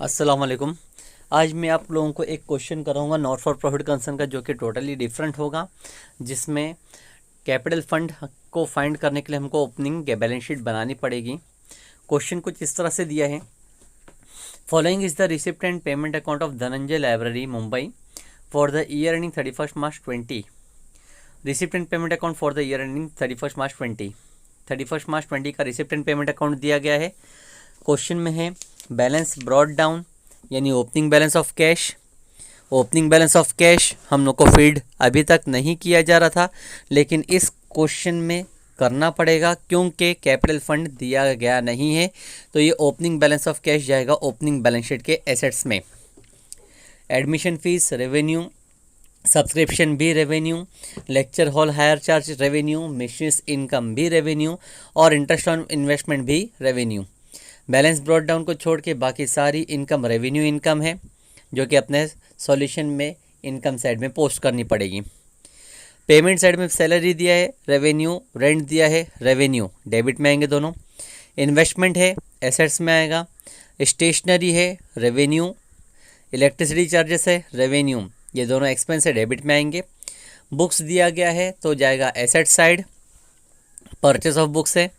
अस्सलाम वालेकुम। आज मैं आप लोगों को एक क्वेश्चन कराऊंगा नॉट फॉर प्रॉफिट कंसर्न का, जो कि टोटली डिफरेंट होगा, जिसमें कैपिटल फंड को फाइंड करने के लिए हमको ओपनिंग बैलेंस शीट बनानी पड़ेगी। क्वेश्चन कुछ इस तरह से दिया है। Following is the receipt and payment account of Dhananjay library Mumbai for the year ending 31 March 20। Receipt and payment account for the year ending 31 मार्च 20। 31 मार्च 20 का रिसिप्ट एंड पेमेंट अकाउंट दिया गया है। क्वेश्चन में है बैलेंस ब्रॉट डाउन, यानी opening balance of cash. Opening balance of cash हम लोग को फीड अभी तक नहीं किया जा रहा था, लेकिन इस क्वेश्चन में करना पड़ेगा क्योंकि कैपिटल फंड दिया गया नहीं है। तो ये ओपनिंग बैलेंस ऑफ कैश जाएगा ओपनिंग बैलेंस शीट के एसेट्स में। एडमिशन फीस रेवेन्यू, सब्सक्रिप्शन भी revenue, lecture hall hire charge revenue, मिशनस इनकम भी रेवेन्यू और इंटरेस्ट ऑन इन्वेस्टमेंट भी रेवेन्यू। बैलेंस ब्रॉट डाउन को छोड़ के बाकी सारी इनकम रेवेन्यू इनकम है, जो कि अपने सॉल्यूशन में इनकम साइड में पोस्ट करनी पड़ेगी। पेमेंट साइड में सैलरी दिया है रेवेन्यू, रेंट दिया है रेवेन्यू, डेबिट में आएंगे दोनों। इन्वेस्टमेंट है एसेट्स में आएगा। स्टेशनरी है रेवेन्यू, इलेक्ट्रिसिटी चार्जेस है रेवेन्यू, ये दोनों एक्सपेंस है, डेबिट में आएंगे। बुक्स दिया गया है तो जाएगा asset side, purchase of books है।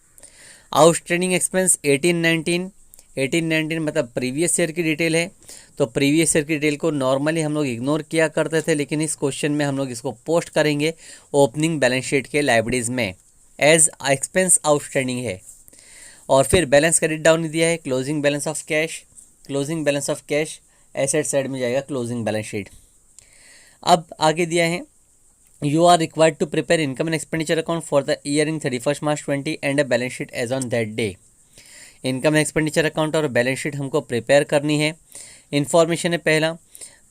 आउटस्टैंडिंग एक्सपेंस 18-19 मतलब प्रीवियस ईयर की डिटेल है, तो प्रीवियस ईयर की डिटेल को नॉर्मली हम लोग इग्नोर किया करते थे, लेकिन इस क्वेश्चन में हम लोग इसको पोस्ट करेंगे ओपनिंग बैलेंस शीट के लाइब्रेरीज में एज एक्सपेंस आउटस्टैंडिंग है। और फिर बैलेंस क्रेडिट डाउन दिया है, closing balance of cash. Closing balance of cash asset side में जाएगा क्लोजिंग बैलेंस शीट। अब आगे दिया है You are required to prepare income and expenditure account for the year in 31 March 20 and a balance sheet as on that day। Income and expenditure account और balance sheet हमको prepare करनी है। Information है पहला,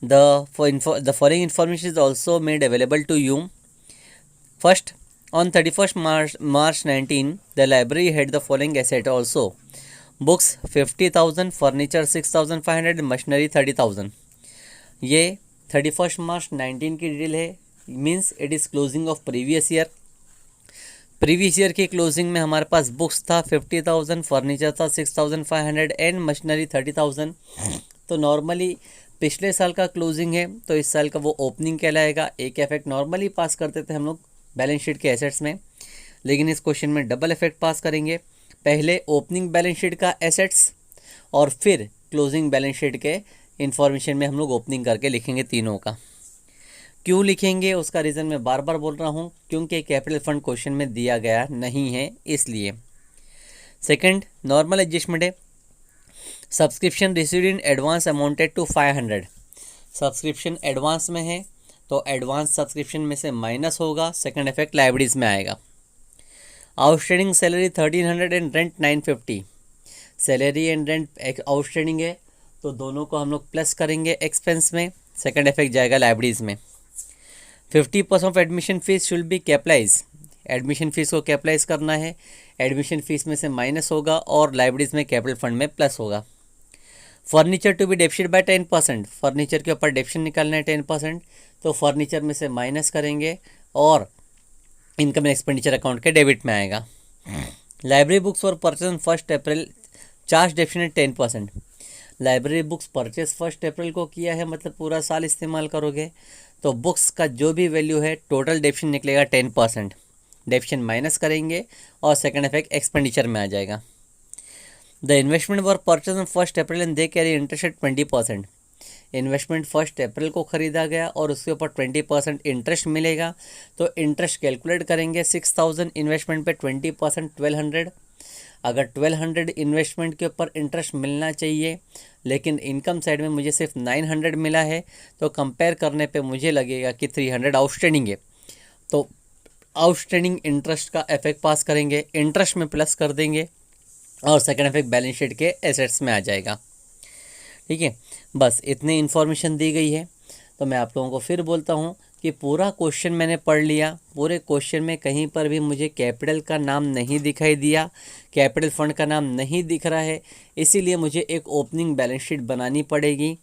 the following information is also made available to you. First, on 31 March 19 the library had the following asset also: books 50,000, furniture 6,500, machinery 30,000। ये 31 मार्च 19 की detail है, means it is closing of previous year. Previous year की closing में हमारे पास books था 50,000, furniture था 6,500 and machinery 30,000। तो नॉर्मली पिछले साल का क्लोजिंग है तो इस साल का वो ओपनिंग कहलाएगा। एक इफेक्ट नॉर्मली पास करते थे हम लोग बैलेंस शीट के एसेट्स में, लेकिन इस क्वेश्चन में डबल इफेक्ट पास करेंगे। पहले ओपनिंग बैलेंस शीट का एसेट्स और फिर क्लोजिंग बैलेंस शीट के इंफॉर्मेशन में हम लोग ओपनिंग करके लिखेंगे तीनों का। क्यों लिखेंगे उसका रीज़न मैं बार बार बोल रहा हूँ, क्योंकि कैपिटल फंड क्वेश्चन में दिया गया नहीं है इसलिए। सेकंड, नॉर्मल एडजस्टमेंट है, subscription received in advance amounted to 500। Subscription advance में है तो एडवांस सब्सक्रिप्शन में से माइनस होगा, सेकंड इफेक्ट लाइब्रेरीज में आएगा। Outstanding salary 1300 and rent 950। Salary and rent outstanding है तो दोनों को हम लोग प्लस करेंगे एक्सपेंस में, सेकंड इफेक्ट जाएगा लाइब्रेरीज में। 50% of admission fees should be capitalize. Admission fees को कैपिटलाइज करना है, एडमिशन फीस में से माइनस होगा और लाइब्रेरीज में कैपिटल फंड में प्लस होगा। Furniture to be depreciated by 10%। Furniture के ऊपर डेप्शन निकालना है 10%, तो फर्नीचर में से माइनस करेंगे और इनकम एंड एक्सपेंडिचर अकाउंट के डेबिट में आएगा। Library books for purchase on 1 April, charge डेप्शन है 10%। लाइब्रेरी बुक्स परचेज 1 अप्रैल को किया है, मतलब पूरा साल इस्तेमाल करोगे, तो बुक्स का जो भी वैल्यू है टोटल डेप्शन निकलेगा 10%। डेप्शन माइनस करेंगे और सेकंड इफेक्ट एक्सपेंडिचर में आ जाएगा। The investment were purchase on 1 April and they carry interest eight 20%। Investment 1 अप्रैल को ख़रीदा गया और उसके ऊपर 20% इंटरेस्ट मिलेगा, तो इंटरेस्ट कैलकुलेट करेंगे। 6,000 इन्वेस्टमेंट पे 20% 1200। अगर 1200 इन्वेस्टमेंट के ऊपर इंटरेस्ट मिलना चाहिए, लेकिन इनकम साइड में मुझे सिर्फ 900 मिला है, तो कंपेयर करने पे मुझे लगेगा कि 300 आउटस्टैंडिंग है, तो आउटस्टैंडिंग इंटरेस्ट का इफेक्ट पास करेंगे, इंटरेस्ट में प्लस कर देंगे और सेकंड इफेक्ट बैलेंस शीट के एसेट्स में आ जाएगा। ठीक है, बस इतनी इन्फॉर्मेशन दी गई है। तो मैं आप लोगों को फिर बोलता हूँ कि पूरा क्वेश्चन मैंने पढ़ लिया, पूरे क्वेश्चन में कहीं पर भी मुझे कैपिटल का नाम नहीं दिखाई दिया, कैपिटल फंड का नाम नहीं दिख रहा है, इसीलिए मुझे एक ओपनिंग बैलेंस शीट बनानी पड़ेगी।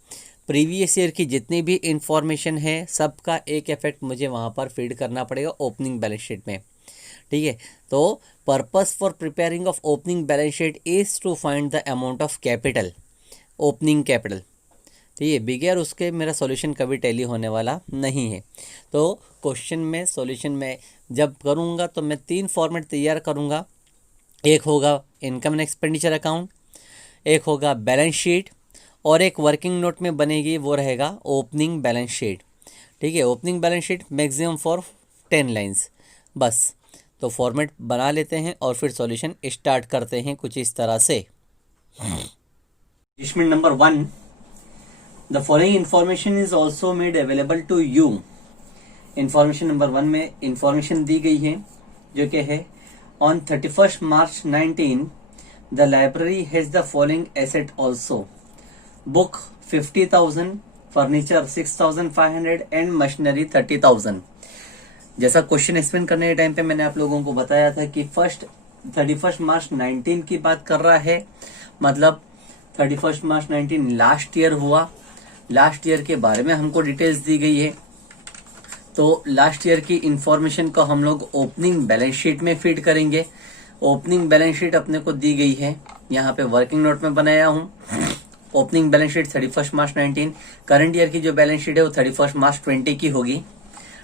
प्रीवियस ईयर की जितनी भी इंफॉर्मेशन है सबका एक इफेक्ट मुझे वहाँ पर फीड करना पड़ेगा ओपनिंग बैलेंस शीट में। ठीक है, तो purpose for preparing of opening balance sheet is to find the amount of capital. Opening capital, ठीक है। बगैर उसके मेरा सॉल्यूशन कभी टैली होने वाला नहीं है। तो क्वेश्चन में सॉल्यूशन में जब करूँगा तो मैं 3 फॉर्मेट तैयार करूँगा। एक होगा इनकम एंड एक्सपेंडिचर अकाउंट, एक होगा बैलेंस शीट, और एक वर्किंग नोट में बनेगी, वो रहेगा ओपनिंग बैलेंस शीट, ठीक है। Opening balance sheet maximum for 10 lines, बस। तो फॉर्मेट बना लेते हैं और फिर सॉल्यूशन स्टार्ट करते हैं कुछ इस तरह से। Punishment number 1, the following information is also made available to you। Information number 1 में इंफॉर्मेशन दी गई है जो कि है ऑन 31 मार्च 19 the library has the following asset also, book 50,000, furniture 6,500 and machinery 30,000। जैसा क्वेश्चन एक्सप्लेन करने के टाइम पे मैंने आप लोगों को बताया था कि 31 मार्च 19 की बात कर रहा है, मतलब 31 मार्च 19 लास्ट ईयर हुआ। लास्ट ईयर के बारे में हमको डिटेल्स दी गई है। तो लास्ट ईयर की इंफॉर्मेशन को हम लोग ओपनिंग बैलेंस शीट में फीड करेंगे। ओपनिंग बैलेंस शीट अपने को दी गई है, यहाँ पे वर्किंग नोट में बनाया हूँ। ओपनिंग बैलेंस शीट 31 मार्च 19, करंट ईयर की जो बैलेंस शीट है वो 31 मार्च 20 की होगी,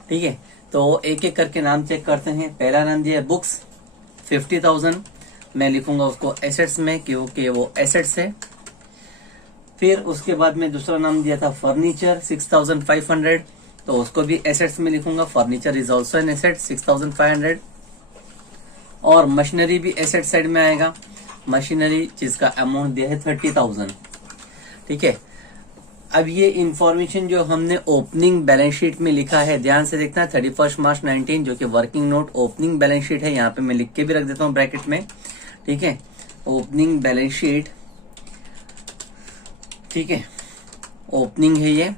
ठीक है। तो एक एक करके नाम चेक करते हैं। पहला नाम दिया है बुक्स 50,000, मैं लिखूंगा उसको एसेट्स में क्योंकि वो एसेट्स है। फिर उसके बाद में दूसरा नाम दिया था फर्नीचर 6,500, तो उसको भी एसेट्स में लिखूंगा, furniture is also an asset 6,500। और मशीनरी भी एसेट साइड में आएगा, मशीनरी जिसका अमाउंट दिया है 30,000, ठीक है। अब ये इंफॉर्मेशन जो हमने ओपनिंग बैलेंस शीट में लिखा है, ध्यान से देखना, 31 मार्च 19 जो कि working note opening balance sheet है, यहाँ पे मैं लिख के भी रख देता हूँ ब्रैकेट में, ठीक है। ओपनिंग बैलेंस शीट, ठीक है, ओपनिंग है ये।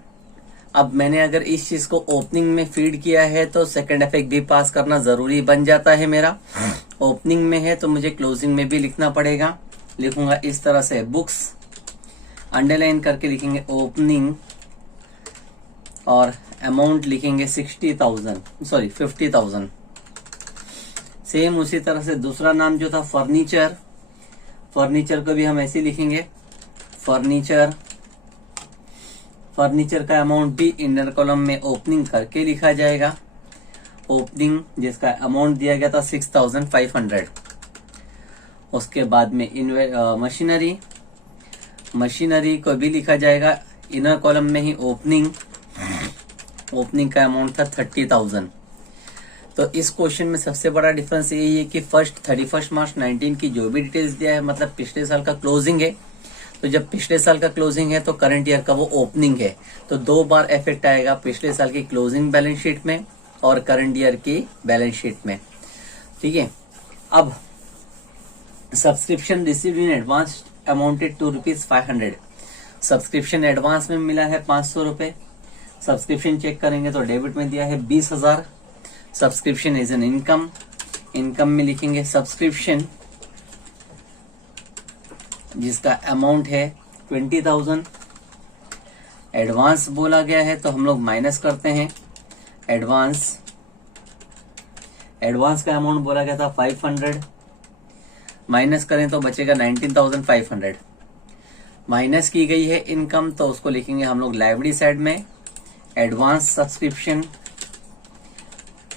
अब मैंने अगर इस चीज को ओपनिंग में फीड किया है तो सेकंड इफेक्ट भी पास करना जरूरी बन जाता है मेरा। ओपनिंग में है तो मुझे क्लोजिंग में भी लिखना पड़ेगा। लिखूंगा इस तरह से, बुक्स अंडरलाइन करके लिखेंगे ओपनिंग, और अमाउंट लिखेंगे 50,000। सेम उसी तरह से दूसरा नाम जो था फर्नीचर, फर्नीचर को भी हम ऐसे लिखेंगे, फर्नीचर का अमाउंट भी इनर कॉलम में ओपनिंग करके लिखा जाएगा। ओपनिंग जिसका अमाउंट दिया गया था 6,500। उसके बाद में मशीनरी को भी लिखा जाएगा इनर कॉलम में ही, ओपनिंग का अमाउंट था 30,000। तो इस क्वेश्चन में सबसे बड़ा डिफरेंस यही है कि फर्स्ट 31 मार्च 19 की जो भी डिटेल्स दिया है, मतलब पिछले साल का क्लोजिंग है, तो जब पिछले साल का क्लोजिंग है तो करंट ईयर का वो ओपनिंग है, तो 2 बार इफेक्ट आएगा, पिछले साल की क्लोजिंग बैलेंस शीट में और करंट ईयर की बैलेंस शीट में, ठीक है। अब subscription received in advance amounted to ₹500, subscription advance में मिला है 500 रुपए। सब्सक्रिप्शन चेक करेंगे तो डेबिट में दिया है 20,000। सब्सक्रिप्शन इज एन इनकम में लिखेंगे सब्सक्रिप्शन जिसका अमाउंट है 20,000। एडवांस बोला गया है तो हम लोग माइनस करते हैं, एडवांस का अमाउंट बोला गया था 500, माइनस करें तो बचेगा 19,500। माइनस की गई है इनकम तो उसको लिखेंगे हम लोग लायबिलिटी साइड में, एडवांस सब्सक्रिप्शन।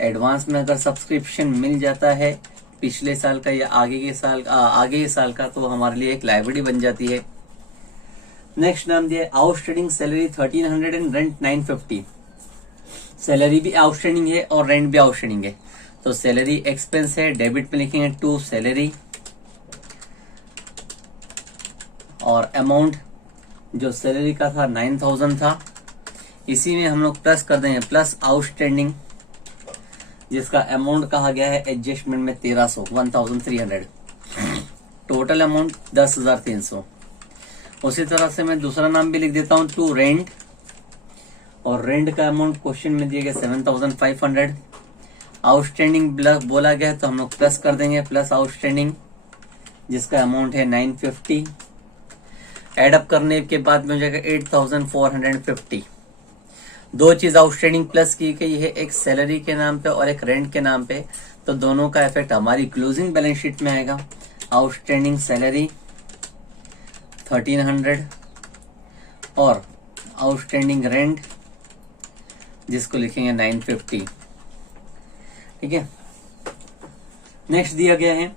एडवांस में अगर सब्सक्रिप्शन मिल जाता है पिछले साल का या आगे के साल का, तो हमारे लिए एक लायबिलिटी बन जाती है। नेक्स्ट नाम दिया outstanding salary 1,300 and rent 950। Salary भी आउटस्टैंडिंग है और रेंट भी आउटस्टैंडिंग है, तो सैलरी एक्सपेंस है, डेबिट में लिखेंगे टू सैलरी, और अमाउंट जो सैलरी का था 9,000 था, इसी में हम लोग प्लस कर देंगे प्लस आउटस्टैंडिंग जिसका अमाउंट कहा गया है एडजस्टमेंट में 1,300, टोटल अमाउंट 10,300। उसी तरह से मैं दूसरा नाम भी लिख देता हूं टू रेंट, और रेंट का अमाउंट क्वेश्चन में दिया गया 7,500। आउटस्टैंडिंग बोला गया है तो हम लोग प्लस कर देंगे प्लस आउटस्टैंडिंग जिसका अमाउंट है 950। एडअप करने के बाद में हो जाएगा 8,450। 2 चीज आउटस्टैंडिंग प्लस की गई है, एक सैलरी के नाम पे और एक रेंट के नाम पे, तो दोनों का इफेक्ट हमारी क्लोजिंग बैलेंस शीट में आएगा। आउटस्टैंडिंग सैलरी 1,300 और आउटस्टैंडिंग रेंट जिसको लिखेंगे 950। ठीक है, नेक्स्ट दिया गया है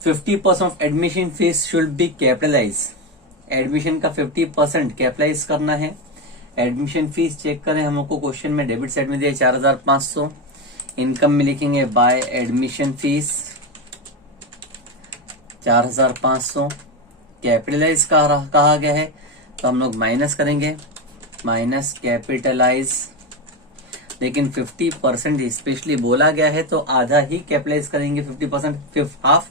50% of admission fees should be capitalize. Admission का 50% कैपिटलाइज करना है। एडमिशन फीस चेक करें, हम लोग को क्वेश्चन में डेबिट साइड में दिया 4500। इनकम में लिखेंगे बाय एडमिशन फीस 4500। कैपिटलाइज कहा गया है तो हम लोग माइनस करेंगे, माइनस कैपिटलाइज। लेकिन 50% स्पेशली बोला गया है तो आधा ही कैपिटलाइज करेंगे, 50% हाफ,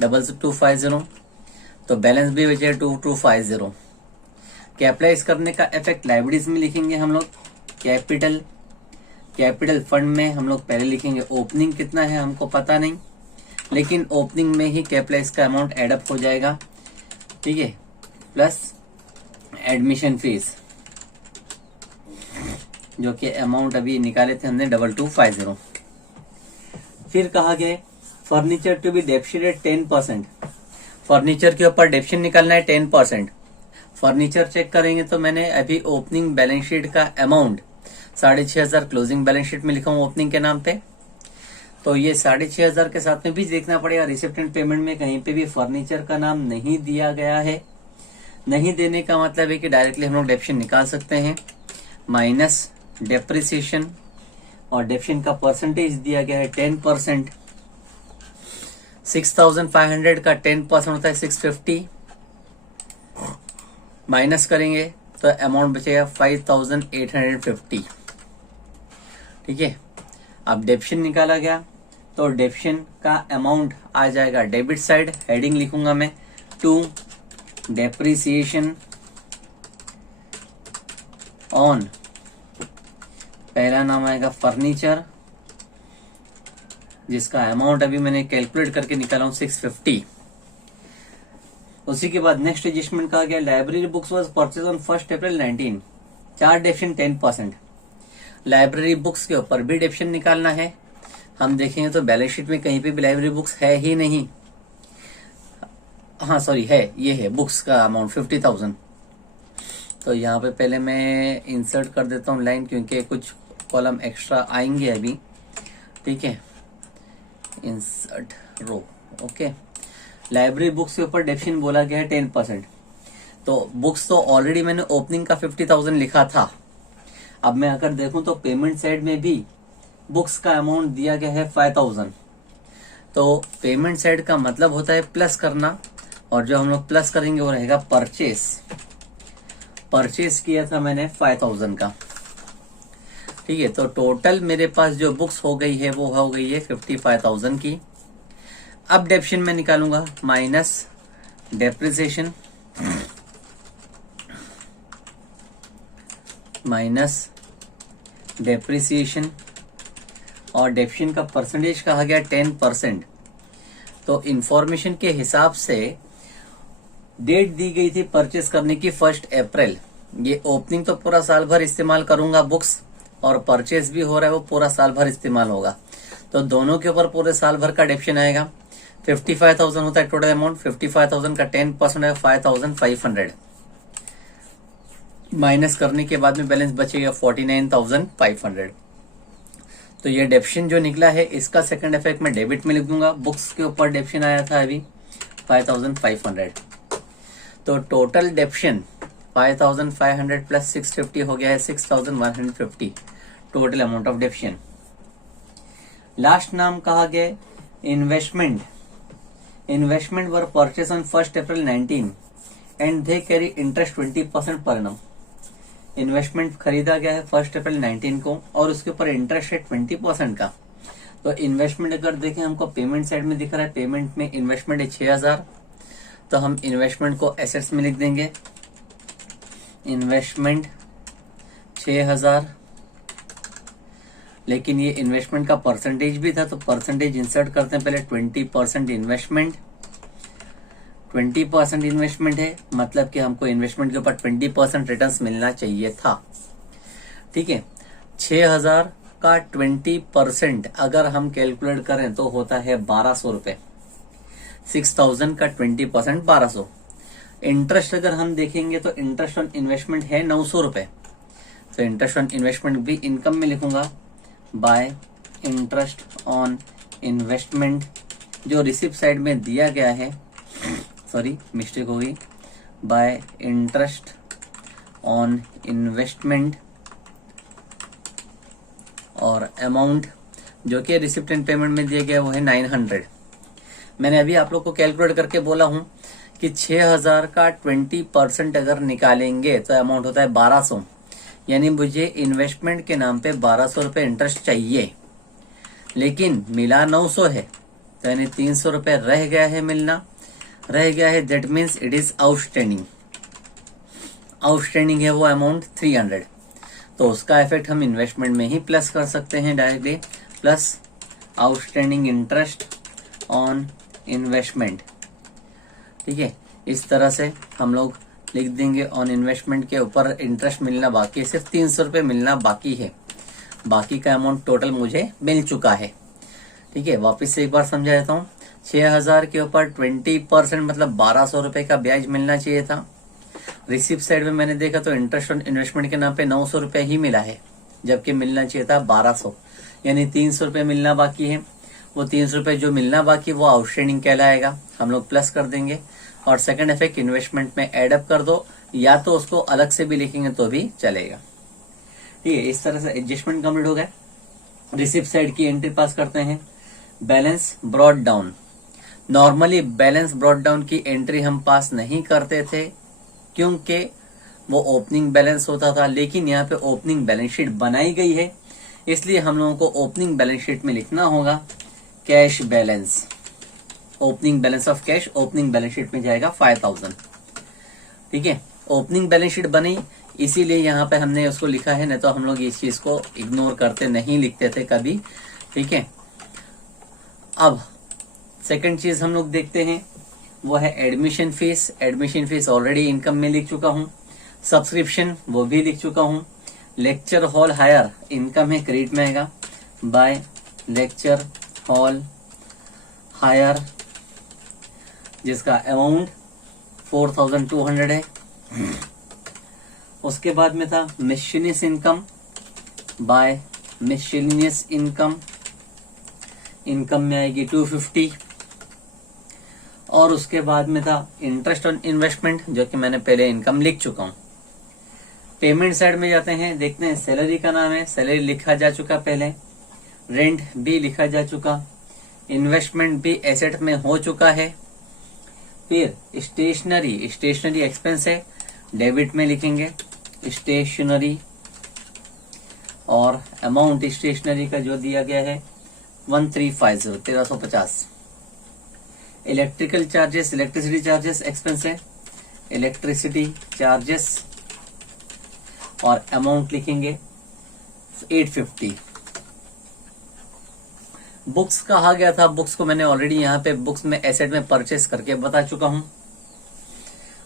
250 तो बैलेंस भी बचे 2250। कैपिटलाइज करने का इफेक्ट लाइबिलिटीज में लिखेंगे हम लोग। कैपिटल फंड में हम लोग पहले लिखेंगे ओपनिंग कितना है हमको पता नहीं, लेकिन ओपनिंग में ही कैपिटलाइज का अमाउंट एडअप हो जाएगा। ठीक है, प्लस एडमिशन फीस जो कि अमाउंट अभी निकाले थे हमने 2250। फिर कहा गया furniture to be depreciated 10%। Furniture के ऊपर डेप्शन निकालना है 10%। फर्नीचर चेक करेंगे तो मैंने अभी ओपनिंग बैलेंस शीट का अमाउंट 6500 क्लोजिंग बैलेंस शीट में लिखा हूं ओपनिंग के नाम पे, तो ये 6500 के साथ में भी देखना पड़ेगा। रिसिप्ट एंड पेमेंट में कहीं पे भी फर्नीचर का नाम नहीं दिया गया है। नहीं देने का मतलब है कि डायरेक्टली हम लोग डेप्शन निकाल सकते हैं, माइनस डेप्रिसिएशन, और डेप्शन का परसेंटेज दिया गया है 10%। 6500 का 10% होता है 650, माइनस करेंगे तो अमाउंट बचेगा 5850। ठीक है, अब डेप्शन निकाला गया तो डेप्शन का अमाउंट आ जाएगा डेबिट साइड। हेडिंग लिखूंगा मैं टू डेप्रिसिएशन ऑन, पहला नाम आएगा फर्नीचर जिसका अमाउंट अभी मैंने कैलकुलेट करके निकाला हूं 650। उसी के बाद नेक्स्ट एडजस्टमेंट कहा गया library books was purchase on 1 April 19। 4 डेप्शन 10%। Library books के ऊपर भी डेप्शन निकालना है। हम देखेंगे तो बैलेंस शीट में कहीं पे भी लाइब्रेरी बुक्स है ही नहीं। हाँ सॉरी है, ये है बुक्स का अमाउंट 50,000। तो यहाँ पे पहले मैं इंसर्ट कर देता हूँ लाइन, क्योंकि कुछ कॉलम एक्स्ट्रा आएंगे अभी। ठीक है, insert row, okay. Library books के ऊपर डेप्शन बोला गया है 10%। तो बुक्स तो ऑलरेडी मैंने ओपनिंग का 50,000 लिखा था। अब मैं अगर देखूं तो पेमेंट साइड में भी बुक्स का अमाउंट दिया गया है 5000। तो पेमेंट साइड का मतलब होता है प्लस करना, और जो हम लोग प्लस करेंगे वो रहेगा परचेस। परचेस किया था मैंने 5000 का। ठीक है, तो टोटल मेरे पास जो बुक्स हो गई है वो हो गई है 55,000 की। अब डेप्शन में निकालूंगा माइनस डेप्रिसिएशन माइनस डेप्रिसिएशन, और डेप्शन का परसेंटेज कहा गया 10%। तो इंफॉर्मेशन के हिसाब से डेट दी गई थी परचेस करने की 1 अप्रैल। ये ओपनिंग तो पूरा साल भर इस्तेमाल करूंगा बुक्स, और परचेस भी हो रहा है वो पूरा साल भर इस्तेमाल होगा, तो दोनों के ऊपर पूरे साल भर का डेप्शन आएगा। 55,000 होता है टोटल अमाउंट। 55,000 का 10% है 5,500, माइनस करने के बाद में बैलेंस बचेगा 49,500। तो ये डेप्शन जो निकला है इसका सेकंड इफेक्ट मैं डेबिट में लिख दूंगा। बुक्स के ऊपर डेप्शन आया था अभी 5,500। तो टोटल डेप्शन 5,500 प्लस 650 हो गया है 6,150 टोटल अमाउंट ऑफ डेप्शन। लास्ट नाम कहा गया investment. Investment were purchase on 1 April 19 and they carry interest 20% पर annum। इन्वेस्टमेंट खरीदा गया है 1 अप्रैल 19 को, और उसके ऊपर इंटरेस्ट है 20% का। तो इन्वेस्टमेंट अगर देखें हमको पेमेंट साइड में दिख रहा है, पेमेंट में इन्वेस्टमेंट है 6000, तो हम इन्वेस्टमेंट को एसेट्स में लिख देंगे। इन्वेस्टमेंट 6000, लेकिन ये इन्वेस्टमेंट का परसेंटेज भी था, तो परसेंटेज इंसर्ट करते हैं पहले 20% इन्वेस्टमेंट। 20% इन्वेस्टमेंट है, मतलब कि हमको इन्वेस्टमेंट के ऊपर 20% रिटर्न्स मिलना चाहिए था। ठीक है, 6000 का 20% अगर हम कैलकुलेट करें तो होता है 1200 रुपए। 6000 का 20% 1200, इंटरेस्ट अगर हम देखेंगे तो इंटरेस्ट ऑन इन्वेस्टमेंट है 900 रुपए, तो इंटरेस्ट ऑन इन्वेस्टमेंट भी इनकम में लिखूंगा बाय इंटरेस्ट ऑन इन्वेस्टमेंट जो रिसिप्ट साइड में दिया गया है, सॉरी मिस्टेक हो गई, बाय इंटरेस्ट ऑन इन्वेस्टमेंट और अमाउंट जो कि रिसिप्ट एंड पेमेंट में दिया गया वो है 900। मैंने अभी आप लोग को कैलकुलेट करके बोला हूं कि 6000 का 20% अगर निकालेंगे तो अमाउंट होता है 1200, यानी मुझे इन्वेस्टमेंट के नाम पे 1200 रुपए इंटरेस्ट चाहिए, लेकिन मिला 900 है, तो यानी 300 रुपए रह गया है, मिलना रह गया है, that means it is outstanding. Outstanding है वो अमाउंट 300, तो उसका इफेक्ट हम इन्वेस्टमेंट में ही प्लस कर सकते हैं directly, plus outstanding interest on investment. ठीक है, इस तरह से हम लोग लिख देंगे ऑन इन्वेस्टमेंट के ऊपर इंटरेस्ट मिलना बाकी है, सिर्फ 300 रुपए मिलना बाकी है, बाकी का अमाउंट टोटल मुझे मिल चुका है। ठीक है, वापस से एक बार समझा देता हूँ, 6000 के ऊपर 20% मतलब 1200 रुपए का ब्याज मिलना चाहिए था। रिसिप्ट साइड में मैंने देखा तो इंटरेस्ट ऑन इन्वेस्टमेंट के नाम पे 900 रुपए ही मिला है, जबकि मिलना चाहिए था 1200, यानी 300 रुपए मिलना बाकी है। वो 300 रुपए जो मिलना बाकी वो आउटस्टैंडिंग कहलाएगा, हम लोग प्लस कर देंगे। और सेकंड इफेक्ट इन्वेस्टमेंट में एड अप कर दो, या तो उसको अलग से भी लिखेंगे तो भी चलेगा। ठीक है, इस तरह से एडजस्टमेंट कंप्लीट हो गया। रिसिप्ट साइड की एंट्री पास करते हैं। Balance brought down, normally balance brought down की एंट्री हम पास नहीं करते थे क्योंकि वो ओपनिंग बैलेंस होता था, लेकिन यहाँ पे ओपनिंग बैलेंस शीट बनाई गई है, इसलिए हम लोगों को ओपनिंग बैलेंस शीट में लिखना होगा cash balance. Opening balance of cash opening balance sheet में जाएगा 5000। ठीक है, ओपनिंग बैलेंस शीट बनी इसीलिए यहाँ पे हमने उसको लिखा है, नहीं तो हम लोग इस चीज को इग्नोर करते नहीं लिखते थे कभी। ठीक है, अब सेकंड चीज हम लोग देखते हैं वो है admission fees. Admission fees already income में लिख चुका हूँ, सब्सक्रिप्शन वो भी लिख चुका हूँ। लेक्चर हॉल हायर इनकम है, क्रेडिट में आएगा बाय लेक्चर हॉल हायर, जिसका अमाउंट 4200 है। उसके बाद में था miscellaneous income by miscellaneous income, income में आएगी 250। और उसके बाद में था इंटरेस्ट ऑन इन्वेस्टमेंट, जो कि मैंने पहले इनकम लिख चुका हूं। पेमेंट साइड में जाते हैं, देखते हैं सैलरी का नाम है, सैलरी लिखा जा चुका पहले, रेंट भी लिखा जा चुका, इन्वेस्टमेंट भी एसेट में हो चुका है। फिर स्टेशनरी, स्टेशनरी एक्सपेंस है, डेबिट में लिखेंगे स्टेशनरी, और अमाउंट स्टेशनरी का जो दिया गया है 1350। Electrical charges, electricity charges expense है, इलेक्ट्रिसिटी चार्जेस, और अमाउंट लिखेंगे 850। बुक्स कहा गया था, बुक्स को मैंने ऑलरेडी यहाँ पे बुक्स में एसेट में परचेस करके बता चुका हूं।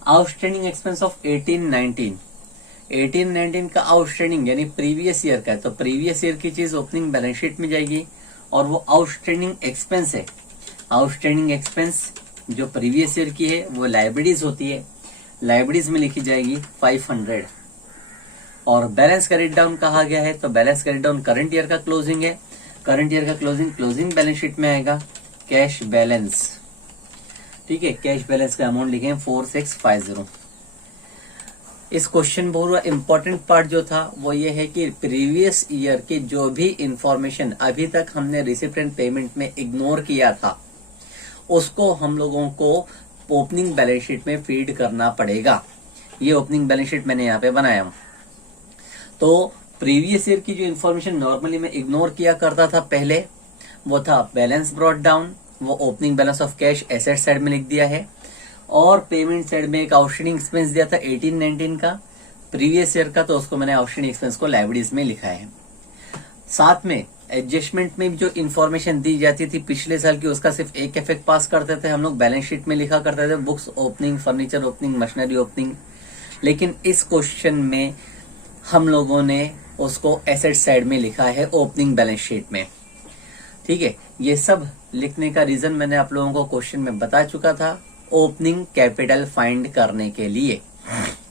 आउटस्टैंडिंग एक्सपेंस ऑफ 18-19 का आउटस्टैंडिंग यानी प्रीवियस ईयर का है, तो प्रीवियस ईयर की चीज ओपनिंग बैलेंस शीट में जाएगी, और वो आउटस्टैंडिंग एक्सपेंस है। आउटस्टैंडिंग एक्सपेंस जो प्रीवियस ईयर की है वो लाइब्रेरीज होती है, लाइब्रेरीज में लिखी जाएगी 500। और बैलेंस कैरिड डाउन कहा गया है, तो balance carried down current year का क्लोजिंग है, करंट ईयर का क्लोजिंग बैलेंस शीट में आएगा कैश बैलेंस। ठीक है, कैश बैलेंस का अमाउंट लिखेंगे 4650। इस क्वेश्चन बहुत इंपॉर्टेंट पार्ट जो था वो ये है कि प्रीवियस ईयर की जो भी इंफॉर्मेशन अभी तक हमने रिसिप्ट एंड पेमेंट में इग्नोर किया था उसको हम लोगों को ओपनिंग बैलेंस शीट में फीड करना पड़ेगा। ये ओपनिंग बैलेंस शीट मैंने यहाँ पे बनाया हूं। तो प्रीवियस ईयर की जो इन्फॉर्मेशन नॉर्मली मैं इग्नोर किया करता था पहले, वो था बैलेंस ब्रॉट डाउन, वो opening balance of cash asset side में लिख दिया है, और पेमेंट साइड में एक आउटस्टैंडिंग एक्सपेंस दिया था 18-19 का प्रीवियस ईयर का, तो उसको मैंने आउटस्टैंडिंग एक्सपेंस को लाइब्रेरीज में लिखा है। साथ में एडजस्टमेंट में जो इन्फॉर्मेशन दी जाती थी पिछले साल की, उसका सिर्फ एक इफेक्ट पास करते थे हम लोग, बैलेंस शीट में लिखा करते थे books opening, furniture opening, machinery opening. लेकिन इस क्वेश्चन में हम लोगों ने उसको एसेट साइड में लिखा है ओपनिंग बैलेंस शीट में। ठीक है, ये सब लिखने का रीजन मैंने आप लोगों को क्वेश्चन में बता चुका था, ओपनिंग कैपिटल फाइंड करने के लिए।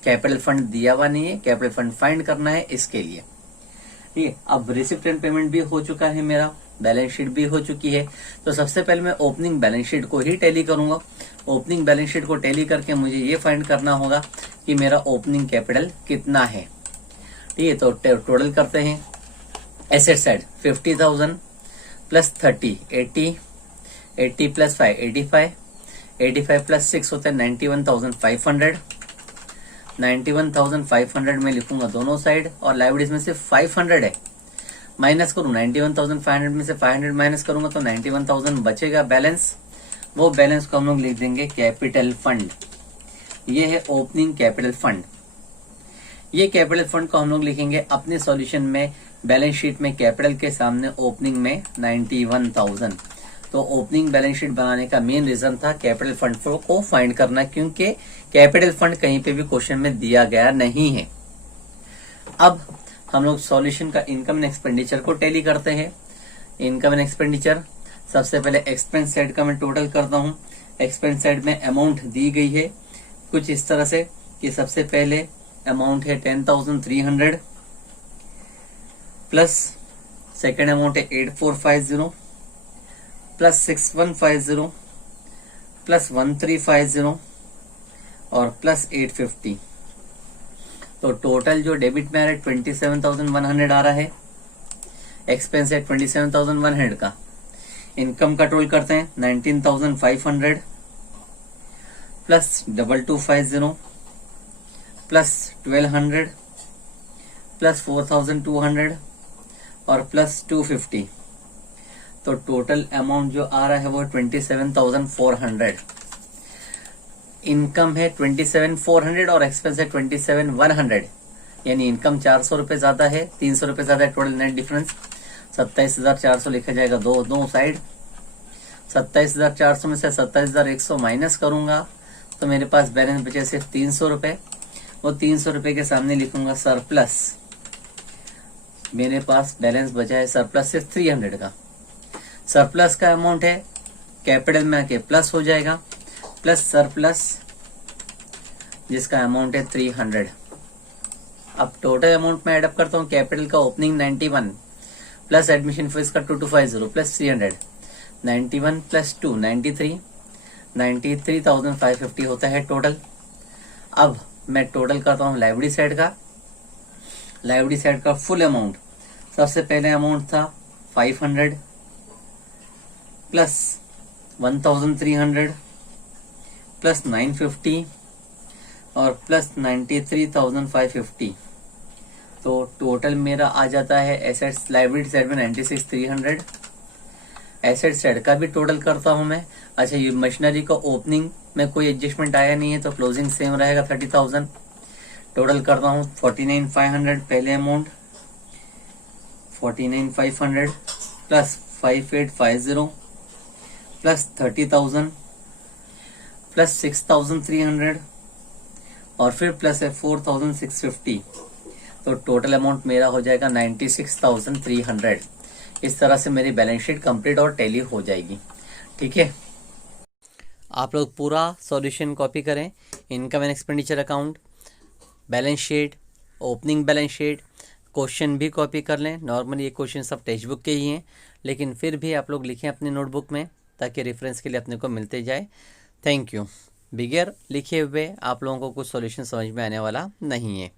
कैपिटल फंड दिया हुआ नहीं है, कैपिटल फंड फाइंड करना है इसके लिए। ठीक है, अब रिसिप्ट एंड पेमेंट भी हो चुका है, मेरा बैलेंस शीट भी हो चुकी है। तो सबसे पहले मैं ओपनिंग बैलेंस शीट को ही टैली करूंगा। ओपनिंग बैलेंस शीट को टैली करके मुझे ये फाइंड करना होगा कि मेरा ओपनिंग कैपिटल कितना है। ठीक है, तो टोटल करते हैं। Asset side 50,000 plus 30 80, 80 plus 5 85, 85 plus 6 होता है 91,500। 91,500 में लिखूंगा दोनों साइड, और लाइबिलिटीज में से 500 है, माइनस करूँ 91,500 में से 500 माइनस करूंगा तो 91,000 बचेगा बैलेंस। वो बैलेंस को हम लोग लिख देंगे कैपिटल फंड। ये है ओपनिंग कैपिटल फंड। ये कैपिटल फंड को हम लोग लिखेंगे अपने सॉल्यूशन में, बैलेंस शीट में कैपिटल के सामने ओपनिंग में 91,000। तो ओपनिंग बैलेंस शीट बनाने का मेन रीजन था कैपिटल फंड को फाइंड करना, क्योंकि कैपिटल फंड कहीं पे भी क्वेश्चन में दिया गया नहीं है। अब हम लोग सॉल्यूशन का इनकम एंड एक्सपेंडिचर को टैली करते हैं। इनकम एंड एक्सपेंडिचर, सबसे पहले एक्सपेंस साइड का मैं टोटल करता हूं। एक्सपेंस साइड में अमाउंट दी गई है कुछ इस तरह से कि सबसे पहले अमाउंट है 10,300 प्लस सेकेंड अमाउंट है 8450 प्लस 6150 प्लस 1350 और प्लस 850। तो टोटल जो डेबिट में आ रहा है 27,100 आ रहा है। एक्सपेंस है 27,100 का। इनकम का टोटल करते हैं 19,500 प्लस 2250 प्लस 1,200 प्लस 4,200 और प्लस 250। तो टोटल अमाउंट जो आ रहा है वो 27,400। इनकम है 27,400 और एक्सपेंस है 27,100, यानी इनकम 400 रुपए ज्यादा है, 300 रुपए ज्यादा है। टोटल नेट डिफरेंस 27,400 लिखा जाएगा दो साइड। 27,400 में से 27,100 माइनस करूंगा तो मेरे पास बैलेंस बचे सिर्फ 300 रुपए। वो 300 रुपए के सामने लिखूंगा सरप्लस। मेरे पास बैलेंस बचा है सरप्लस सिर्फ 300 का। सरप्लस का अमाउंट है कैपिटल में आके प्लस हो जाएगा, प्लस सरप्लस जिसका अमाउंट है 300। अब टोटल अमाउंट में एडअप करता हूँ। कैपिटल का ओपनिंग 91 प्लस एडमिशन फीस का 2250 प्लस 300, 91 प्लस 2 93, 93,550 होता है टोटल। अब मैं टोटल करता हूँ लाइब्रेरी साइड का। लाइब्रेरी साइड का फुल अमाउंट, सबसे पहले अमाउंट था 500 प्लस 1,300 प्लस 950 और प्लस 93,550। तो टोटल मेरा आ जाता है एसेट्स लाइब्रेरी साइड में 96,300। एसेट साइड का भी टोटल करता हूं मैं। अच्छा, ये मशीनरी का ओपनिंग में कोई एडजस्टमेंट आया नहीं है तो क्लोजिंग सेम रहेगा 30,000। टोटल करता हूं 49,500 पहले अमाउंट, 49,500 प्लस 5,850 प्लस 30,000 प्लस 6,300 और फिर प्लस है 4,650। तो टोटल अमाउंट मेरा हो जाएगा 96,300। इस तरह से मेरी बैलेंस शीट कंप्लीट और टैली हो जाएगी। ठीक है, आप लोग पूरा सॉल्यूशन कॉपी करें। Income and expenditure account, balance sheet, opening balance sheet, question भी कॉपी कर लें। नॉर्मली ये क्वेश्चन सब टेक्स्ट बुक के ही हैं, लेकिन फिर भी आप लोग लिखें अपने नोटबुक में ताकि रेफरेंस के लिए अपने को मिलते जाए। Thank you. बिगैर लिखे हुए आप लोगों को कुछ सॉल्यूशन समझ में आने वाला नहीं है।